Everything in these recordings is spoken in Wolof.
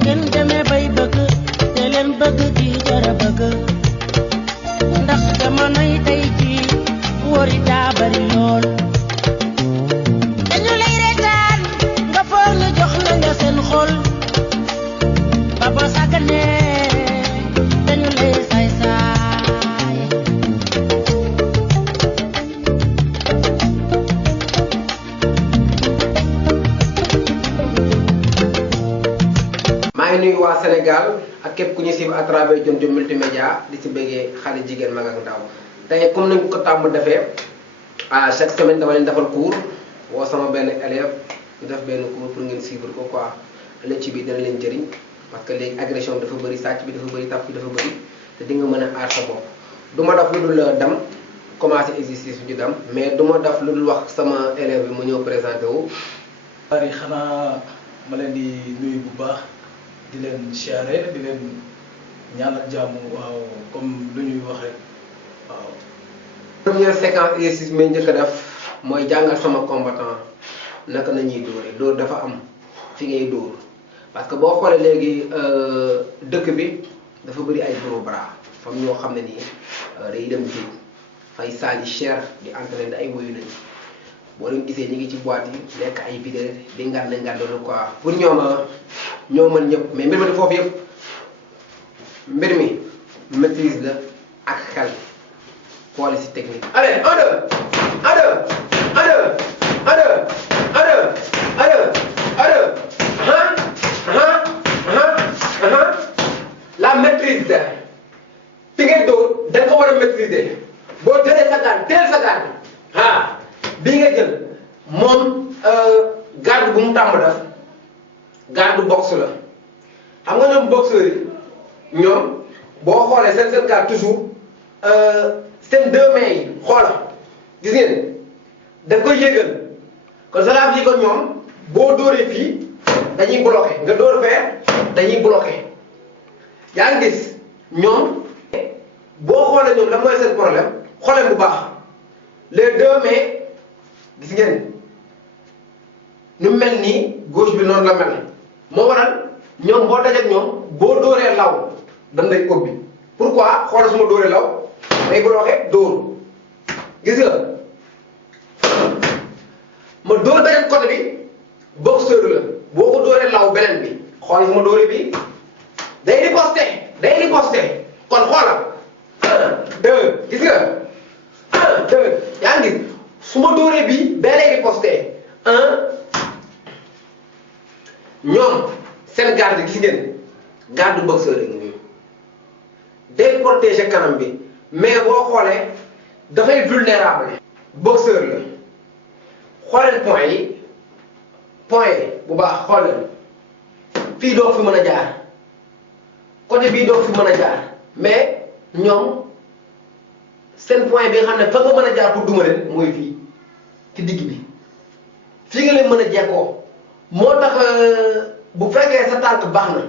ngeen demee bay bëgg te leen bëgg di jara bëgg ndax jamonoy tey jii wóori daa bari lool dañu lay reetaan nga foog ñu jox la nga seen xol ba boo sàgganee dañu lay saay-saay maa ngi nuyu waa Sénégal ak képp ku ñu suivre à travers Diom Diom multimédia di si bëggee xale jigéen mag ak ndaw tey comme nañ ko tàmm defee chaque semaine dama leen defal cours woo sama benn élève ñu def benn cours pour ngeen suivre ko quoi ëllëg ci biir dana leen jëriñ parce que léegi agression dafa bëri sàcc bi dafa bëri tàpp bi dafa bëri te di nga mën a aar sa bopp du ma def lu dul dem commencé exercice bi ñu dem mais du ma def lu dul wax sama élève bi mu ñëw présenté wu. bari xanaa ma leen di nuyu bu baax di leen siyaare di leen ñaanal jàmm waaw comme lu ñuy wax rek waaw. première séquence exercice bi may njëkk a def mooy jàngal sama combattant naka la ñuy dóore dóor dafa am fi ngay dóor parce que boo xoolee léegi dëkk bi dafa bëri ay gros bras fam ñoo xam ne nii day dem jiw fay saali cher di entraîner ay woyu lañu boo leen gisee ñi ngi ci boîte yi nekk ay videur di ngànd ngàndalu quoi pour ñoo mën ñëpp mais mbir mi foofu yëpp mbir mi maîtrise la ak xel xoole si technique. allez un deux un deux un deux un deux un deux un deux un deux la maîtrise de fi ngay dóor da nga ko war a maîtriser boo jëlee sa gaan teel sa gaan bii nga jël moom garde bu mu tàmm def garde boxe la xam nga ñoom boxeurs yi ñoom boo xoolee seen garde toujours seen deux mains yi xoola gis ngeen da koy yëgal kon cela veut dire que ñoom boo dóoree fii dañuy bloqué nga dóor fee dañuy bloqué yaa ngi gis ñoom boo xoolee ñoom lan mooy seen problème xoolee bu baax les deux mains gis ngeen nu mel nii gauche bi noonu la mel moo waral ñoom boo dajeek ñoom boo dóoree law dañ lay ubbi pourquoi xoolal su ma dóoree law day bloqué dóor gis nga ma dóor beneen côté bi boxeur la boo ko dóoree law beneen bi xoolal su ma dóoree bi day riposté kon xoolal 1 2 gis nga 1 2 yaa ngi gis su ma dóoree bi bee lay riposté 1 ñoom seen garde gis ngeen garde boxeur yi nii day protéger kanam bi mais boo xoolee dafay vulnérable. boxeur la xooleen point yi bu baax xooleen fii doo fi mën a jaar côté bii doo fi mën a jaar mais ñoom seen point bi nga xam ne fa nga mën a jaar pour duma leen mooy fii ci digg bi fii nga leen mën a jekkoo moo tax bu fekkee sa tànk baax na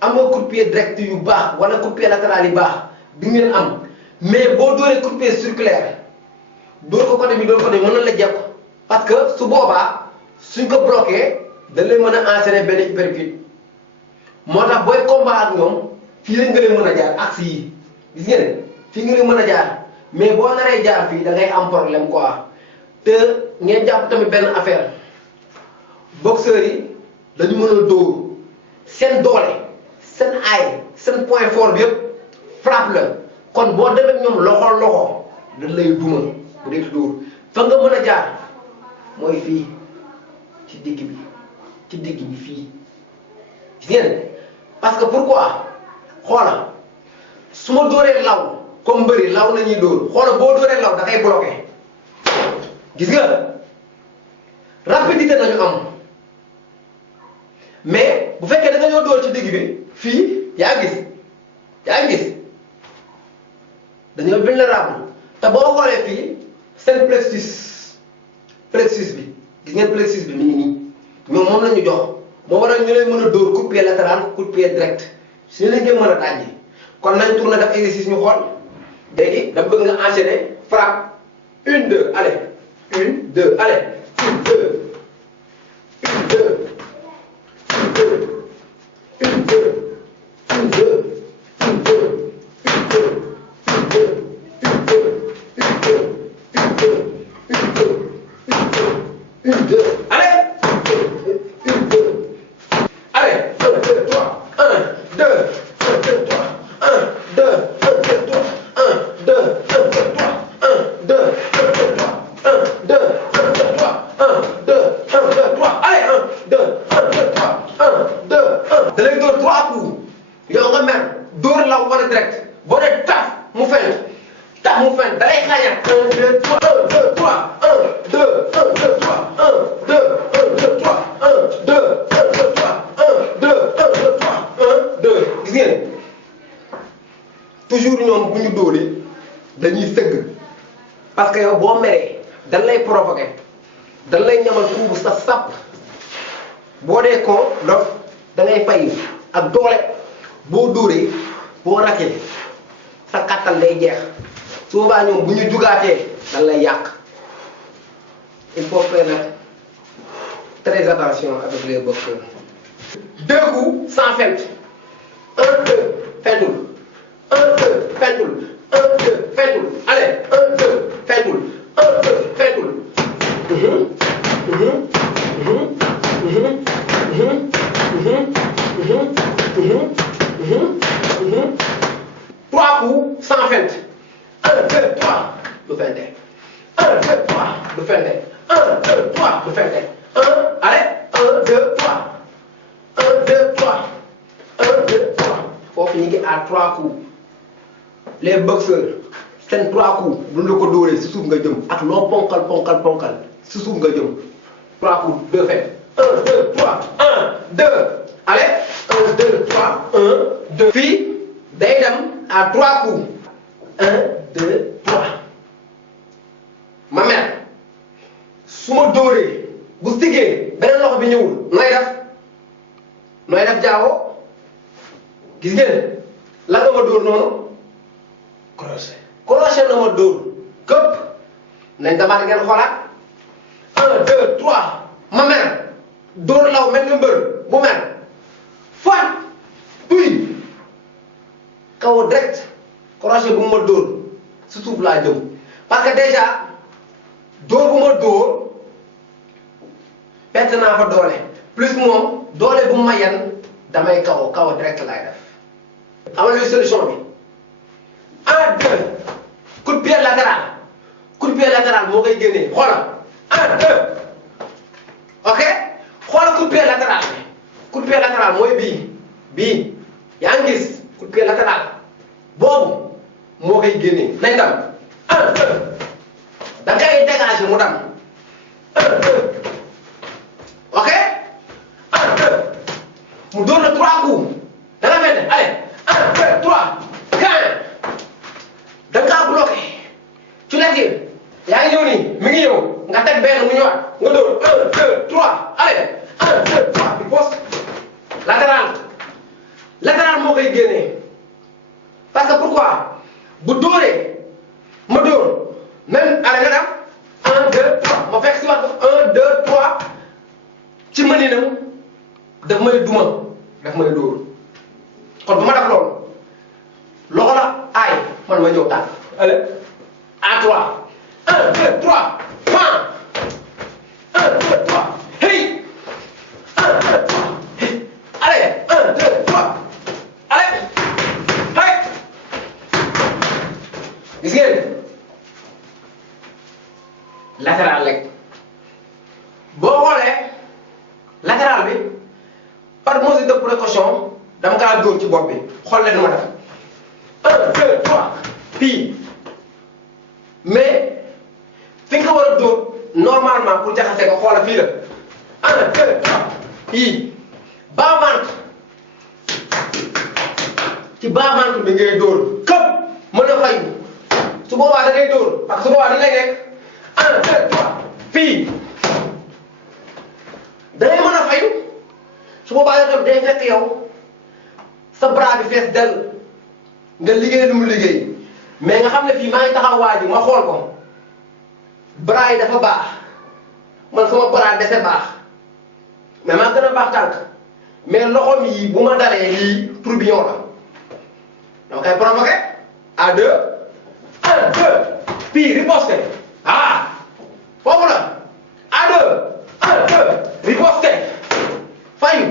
am nga coup de pied direct yu baax wala coup de pied latéral yu baax di ngeen am mais boo dooree coup de pied circulaire dóor ko côté bi dóor ko côté mën na la jekko parce que su boobaa suñ ko bloqué dañ lay mën a enchaîner benn uppercut moo tax booy combat ak ñoom fii lañ nga leen mën a jaar axe yi gis ngeen fii nga leen mën a jaar mais boo naree jaar fii da ngay am problème quoi te ngeen jàpp tamit benn affaire boxeurs yi dañu mën a dóor seen doole seen aay seen point fort bi yëpp frappe la kon boo demee ñoom loxo dañ lay duma bu dee dóor fa nga mën a jaar mooy fii ci digg bi fii gis ngeen parce que pourquoi xoola su ma dóoree law comme mbëri law nañuy dóor xoola boo dóoree law da ngay bloqué gis nga rapidité nañu am mais bu fekkee da nga ñoo dóor ci digg bi fii yaa ngi gis dañoo vulnérable te boo xoolee fii seen plexus bi gis ngeen plexus bi mi ngi nii ñoom moom la ñu jox moo waral ñu leen mën a dóor coup de pied latéral coup de pied direct suñu leen mën a dajji kon nañ tourné def exercice ñu xool léegi dama bëgg nga enchaîner frappe 1 2 allez 1 2 allez 1 2 1 2 1 2 1 2 2, 3, 1, 2, 1, 2, 3, 1, 2, 1, 2, 3, 1, 2, 1, 2, 3, 1, 2, 1, 2, 3, 1, 2, 1, 2, 3, 1, 2, 1, 2, 3, allez, 1, 2, 1, 2, 3, 1, 2, 1. Da lay door 3 coups yow nga mer door la wala direct boo dee taf mu fen taf mu fen da lay xaañal 1, 2, 3, 1, 2, 3, 1, 2, 1, 2, 3, 1, 2, 1, 2, 3, 1, 2, 1, 2, 3, 1, 2, 1, 2, 3, 1, 2. Gis ngeen toujours ñoom bu ñu dóoree dañuy sëgg parce que yow boo meree dañ lay provoqué dañ lay ñamal coup bu sa sàpp boo dee ko dof da ngay fay ak doole boo dóoree boo rakkee sa kattan day jeex su boobaa ñoom bu ñu jugaatee dañ lay yàq il faut faire très attention avec les boxeurs. 2 coups sans feinte 1, 2 feintul 1, 2 feintul 1, 2 feintul allez 1, 2 feintul 1, 2 feintul 3 coups sans feinte 1, 2, 3 du feinte 1, 2, 3 du feinte 1, 2, 3 du feinte 1, allez 1, 2, 3 1, 2, 3 1, 2, 3 foofu ñu ngi à 3 coups les boxeurs seen 3 coups bu ñu la ko dóoree si suuf nga jëm ak loo ponkal si suuf nga jëm 3 coups 2 faites 1, 2, 3 1, 2 allez 1, 2, 3 1, 2 fii day dem à 3 coups 1, 2, 3 ma mère su ma dóoree bu siggee beneen loxo bi ñëwul nooy def jaawo gis ngeen la nga ma dóor noonu crochet na ma dóor këpp nañ damaat ngeen xoolaat 1, 2, 3 ma mer dóor law mel nga mbër bu mer faat tuy kaw direct crochet bu ma dóor si suuf laa jëm parce que déjà dóor bu ma dóor perte naa fa doole plus moom doole bu ma yan damay kaw direct laay def amal luy solution bi 1, 2 coup de pied latéral moo koy génnee xoolal 1, 2 ok xoolal coup de pied latéral bi coup de pied latéral mooy bii yaa ngi gis coup de pied latéral boobu moo koy génnee nañ dem 1, 2 da ngay dégager mu dem 1, 2 ok 1, 2 mu doon na 3 coups da nga mel ne allez 1, 2, 3 gain da ngaa bloqué ci latine yaa ngi ñëw nii mi ngi ñëw nga teg benn mu ñëwaat nga dóor 1, 2, 3 allez 1, 2, 3 bi poste latéral moo koy génnee parce que pourquoi bu dóoree ma dóor même allez nga dem 1, 2, 3 ma fekk si wax 1, 2, 3 ci mëninam daf may duma daf may dóor kon bu ma def loolu loxo la aay man ma ñëw tànk allez à toi 1, 2, 3 pan 1, 2, 3 hey 1, 2, 3 hey allez 1, 2, 3 allez hey gis ngeen latéral rek boo xoolee latéral bi par mesure de précaution dama kaa dóor ci bopp bi xool leen nu ma def 1, 2, 3 fii mais fi nga war a dóor normalement pour jaxase ko xoola fii la 1, 2, 3 fii bas ventre ci bas ventre bi ngay dóor këpp mën a fayu su boobaa da ngay dóor parce que su boobaa da lay nekk 1, 2, 3 fii da ngay mën a fayu su boobaa yoo xam day fekk yow sa bras bi fees del nga liggéey lu mu liggéey mais nga xam ne fii maa ngi taxaw waa ji ma xool ko bras yi dafa baax man sama bras dese baax mais maa gën a baax tànk mais loxoom yi bu ma dalee lii tourbillon la dama koy provoqué à 2 1, 2 puis riposte foofu la à 2 1, 2 riposte fayu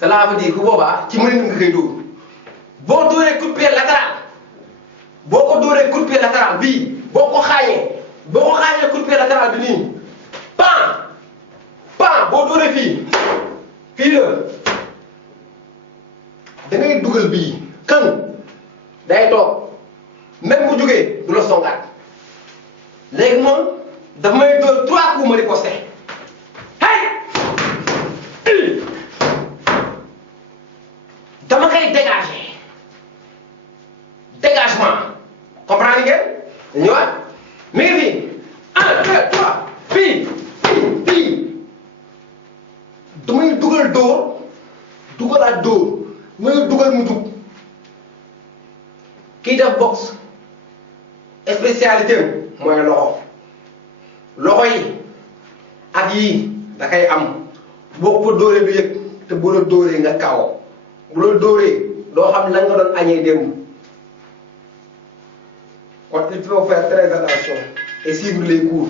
cela veut dire que boobaa ci mënin nga koy dóor boo dóoree coup de pied latéral boo ko dóoree coup de pied latéral bii boo ko xaañee coup de pied latéral bi nii pan boo dóoree fii la da ngay dugal bii day toog même bu jógee du la songaat léegi moom dafa may dóor 3 coups ma riposté dama koy dégagement comprendre ngeen ñëwaat mi ngi fii 1 2 3 fii damay dugal dugalaat dóor may dugal mu dugg kii def boxe spécialité mooy loxo yi ak yii da koy am boo ko dóoree du yëg te bu la dóoree nga kaw bu la dóoree doo xam lan nga doon añee démb kon il faut faire très attention et suivre les cours